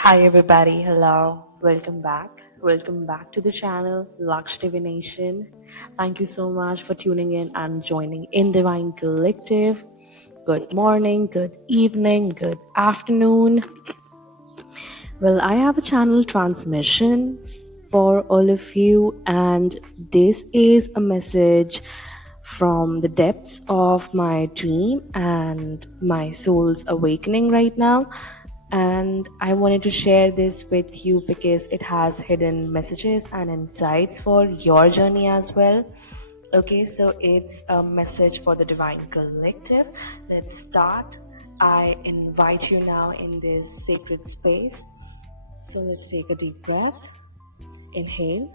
Hi everybody, hello, welcome back. Welcome back to the channel Luxe Divination. Thank you so much for tuning in and joining in Divine Collective. Good morning, good evening, good afternoon. Well, I have a channel transmission for all of you, and this is a message from the depths of my dream and my soul's awakening right now. And I wanted to share this with you because it has hidden messages and insights for your journey as well. Okay, so it's a message for the Divine Collective. Let's start. I invite you now in this sacred space. So let's take a deep breath. Inhale.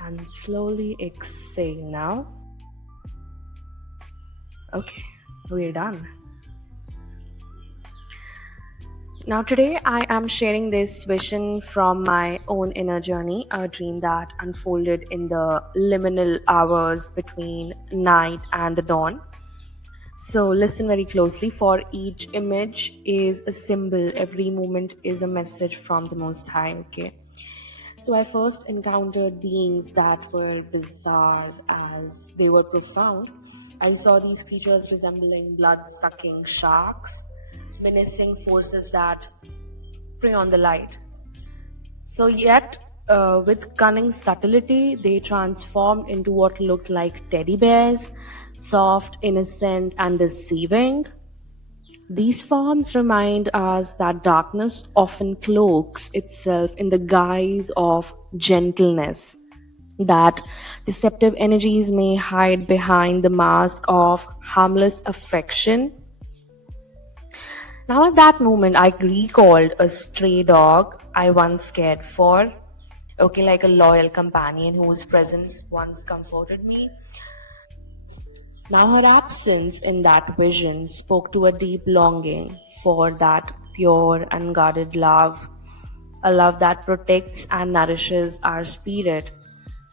And slowly exhale now. Okay, we're done. Now today I am sharing this vision from my own inner journey, a dream that unfolded in the liminal hours between night and the dawn. So listen very closely, for each image is a symbol, every moment is a message from the Most High, okay? So I first encountered beings that were bizarre as they were profound. I saw these creatures resembling blood-sucking sharks, menacing forces that prey on the light. So yet, with cunning subtlety, they transformed into what looked like teddy bears, soft, innocent, and deceiving. These forms remind us that darkness often cloaks itself in the guise of gentleness, that deceptive energies may hide behind the mask of harmless affection. Now, at that moment, I recalled a stray dog I once cared for, okay, like a loyal companion whose presence once comforted me. Now, her absence in that vision spoke to a deep longing for that pure, unguarded love, a love that protects and nourishes our spirit.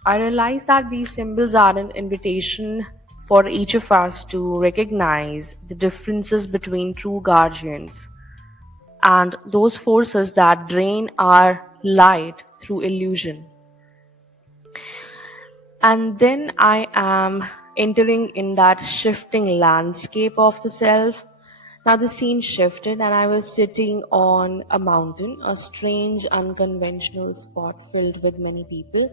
I realized that these symbols are an invitation for each of us to recognize the differences between true guardians and those forces that drain our light through illusion. And then I am entering in that shifting landscape of the self. Now the scene shifted and I was sitting on a mountain, a strange, unconventional spot filled with many people.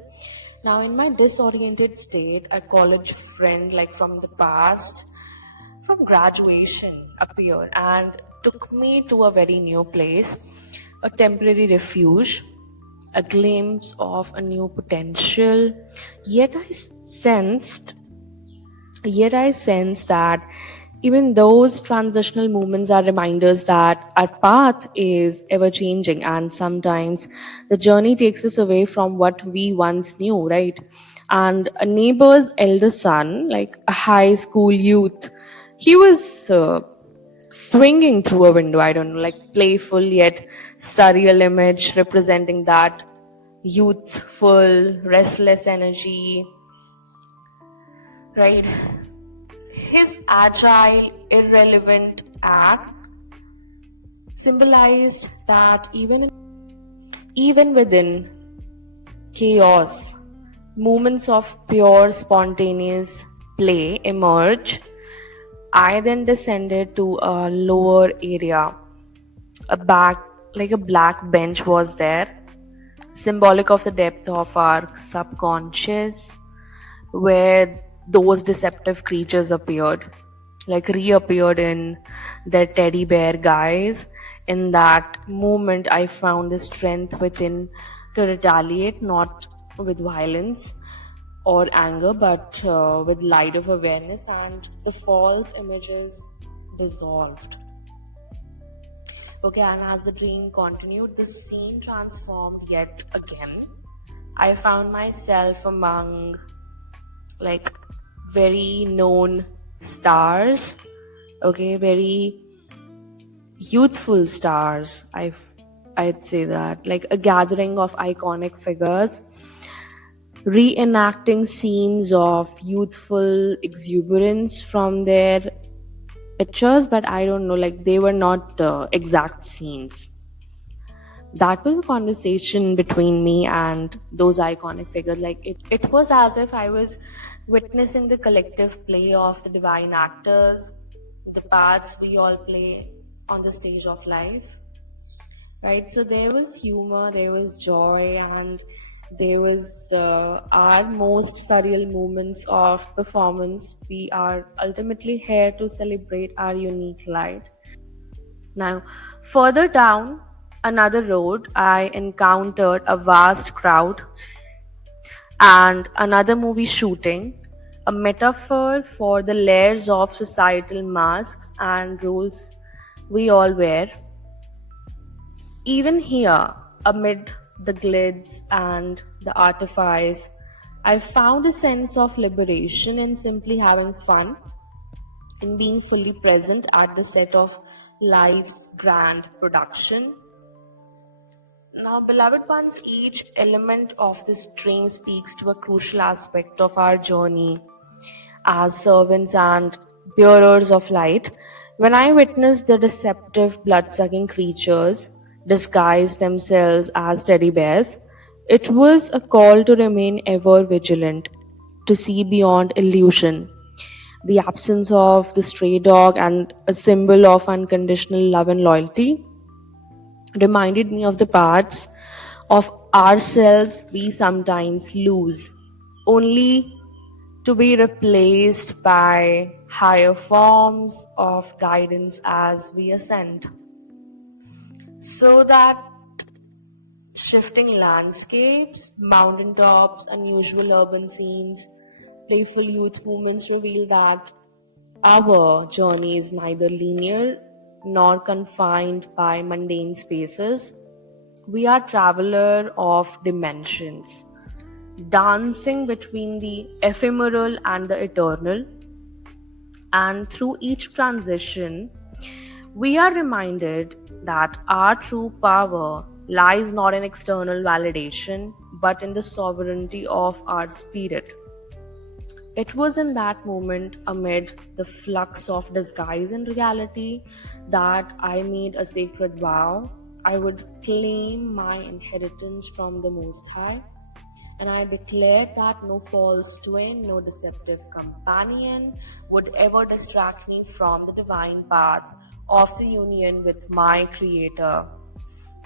Now in my disoriented state, a college friend, like from the past, from graduation, appeared and took me to a very new place, a temporary refuge, a glimpse of a new potential. Yet I sensed, yet I sense that even those transitional moments are reminders that our path is ever changing, and sometimes the journey takes us away from what we once knew, right? And a neighbor's elder son, like a high school youth, he was swinging through a window. I don't know, like playful yet surreal image representing that youthful, restless energy, right? His agile, irrelevant act symbolized that even within chaos, moments of pure, spontaneous play emerge. I then descended to a lower area. A back, like a black bench was there, symbolic of the depth of our subconscious, where those deceptive creatures appeared, like reappeared in their teddy bear guise. In that moment, I found the strength within to retaliate, not with violence or anger, but with light of awareness, and the false images dissolved. Okay, and as the dream continued, the scene transformed yet again. I found myself among like very known stars, okay, very youthful stars. I'd say that, like a gathering of iconic figures reenacting scenes of youthful exuberance from their pictures, but I don't know, like they were not exact scenes. That was a conversation between me and those iconic figures. Like it was as if I was witnessing the collective play of the divine actors, the parts we all play on the stage of life, right? So there was humor, there was joy, and there was our most surreal moments of performance. We are ultimately here to celebrate our unique light. Now, further down another road, I encountered a vast crowd and another movie shooting, a metaphor for the layers of societal masks and rules we all wear. Even here, amid the glitz and the artifice, I found a sense of liberation in simply having fun, in being fully present at the set of life's grand production. Now, beloved ones, each element of this train speaks to a crucial aspect of our journey as servants and bearers of light. When I witnessed the deceptive, blood sucking creatures disguise themselves as teddy bears, it was a call to remain ever vigilant, to see beyond illusion. The absence of the stray dog and a symbol of unconditional love and loyalty reminded me of the parts of ourselves we sometimes lose, only to be replaced by higher forms of guidance as we ascend. So that shifting landscapes, mountaintops, unusual urban scenes, playful youth movements reveal that our journey is neither linear nor confined by mundane spaces. We are traveler of dimensions, dancing between the ephemeral and the eternal. And through each transition, we are reminded that our true power lies not in external validation, but in the sovereignty of our spirit. It was in that moment, amid the flux of disguise and reality, that I made a sacred vow. I would claim my inheritance from the Most High, and I declared that no false twin, no deceptive companion would ever distract me from the divine path of the union with my Creator.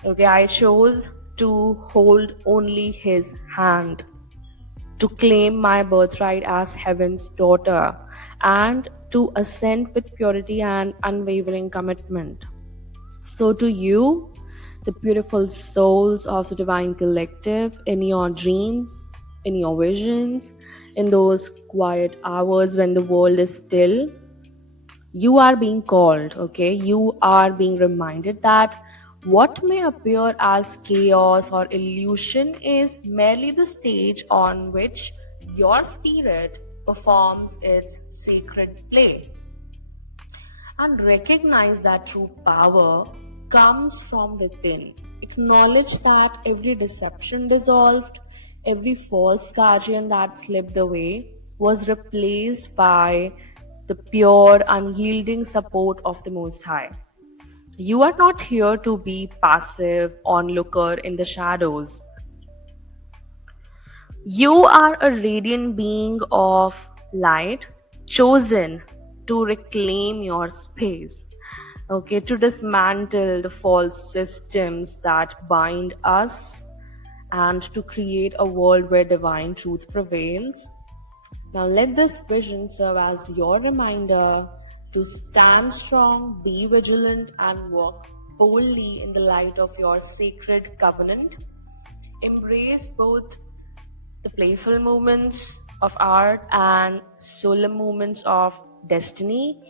Okay, I chose to hold only His hand, to claim my birthright as heaven's daughter, and to ascend with purity and unwavering commitment. So, to you, the beautiful souls of the divine collective, in your dreams, in your visions, in those quiet hours when the world is still, you are being called, okay? You are being reminded that what may appear as chaos or illusion is merely the stage on which your spirit performs its sacred play. And recognize that true power comes from within. Acknowledge that every deception dissolved, every false guardian that slipped away was replaced by the pure, unyielding support of the Most High. You are not here to be passive onlooker in the shadows. You are a radiant being of light, chosen to reclaim your space, okay, to dismantle the false systems that bind us and to create a world where divine truth prevails. Now, let this vision serve as your reminder to stand strong, be vigilant, and walk boldly in the light of your sacred covenant. Embrace both the playful moments of art and solemn moments of destiny,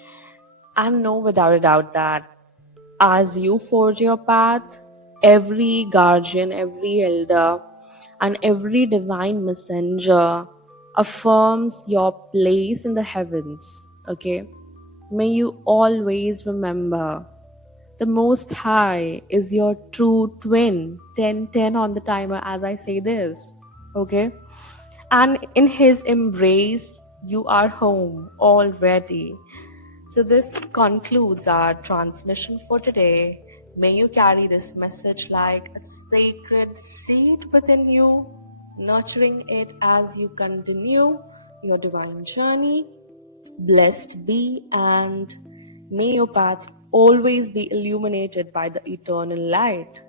and know without a doubt that as you forge your path, every guardian, every elder, and every divine messenger affirms your place in the heavens. Okay? May you always remember the Most High is your true twin. 10 10 on the timer as I say this. Okay? And in His embrace, you are home already. So, this concludes our transmission for today. May you carry this message like a sacred seed within you, nurturing it as you continue your divine journey. Blessed be, and may your path always be illuminated by the eternal light.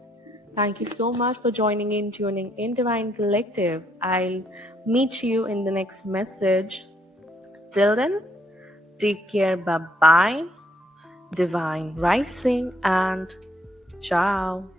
Thank you so much for joining in, tuning in Divine Collective. I'll meet you in the next message. Till then, take care. Bye bye. Divine Rising, and ciao.